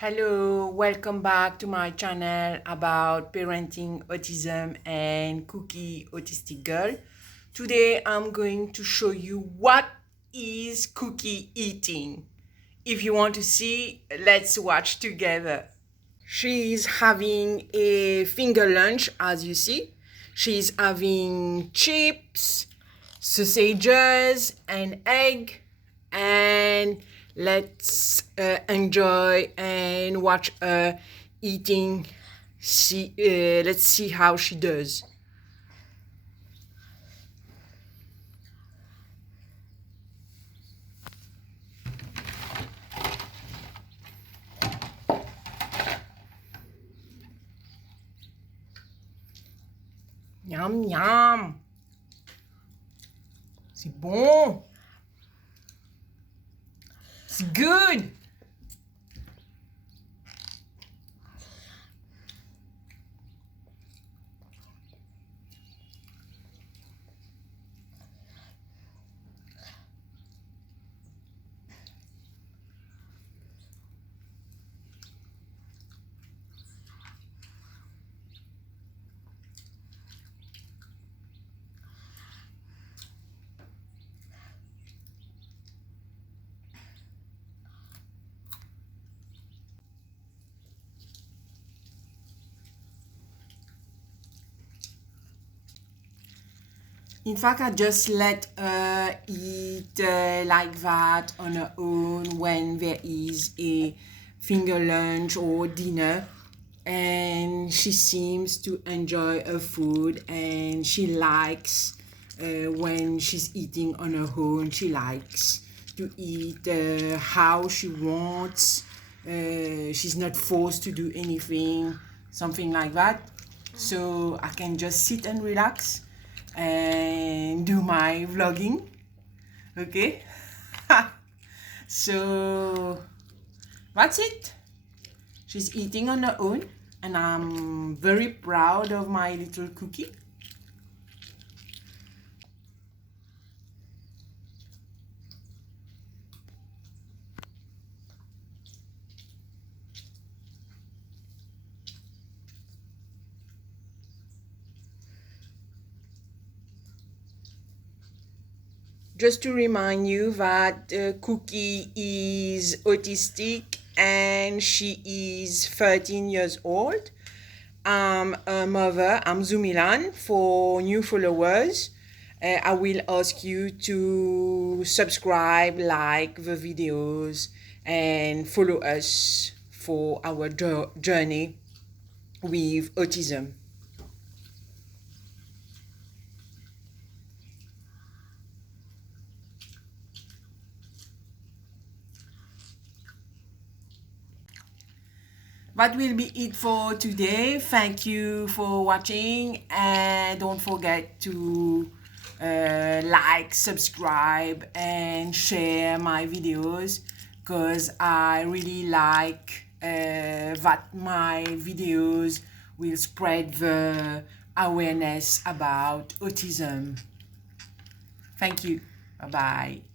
Hello, welcome back to my channel about parenting autism and Cookie autistic girl. Today I'm going to show you what is Cookie eating. If you want to see, let's watch together. She's having a finger lunch, as you see. She's having chips, sausages, and egg, and let's enjoy and watch her eating. Let's see how she does. Yum yum. C'est bon. C'est good. In fact, I just let her eat like that on her own when there is a finger lunch or dinner, and she seems to enjoy her food, and she likes when she's eating on her own. She likes to eat how she wants. She's not forced to do anything, something like that. So I can just sit and relax and do my vlogging. Okay. So that's it. She's eating on her own, and I'm very proud of my little Cookie. Just to remind you that Cookie is autistic and she is 13 years old. I'm a mother. I'm Zumilan. For new followers, I will ask you to subscribe, like the videos, and follow us for our journey with autism. That will be it for today. Thank you for watching, and don't forget to like, subscribe, and share my videos, because I really like that my videos will spread the awareness about autism. Thank you. Bye-bye.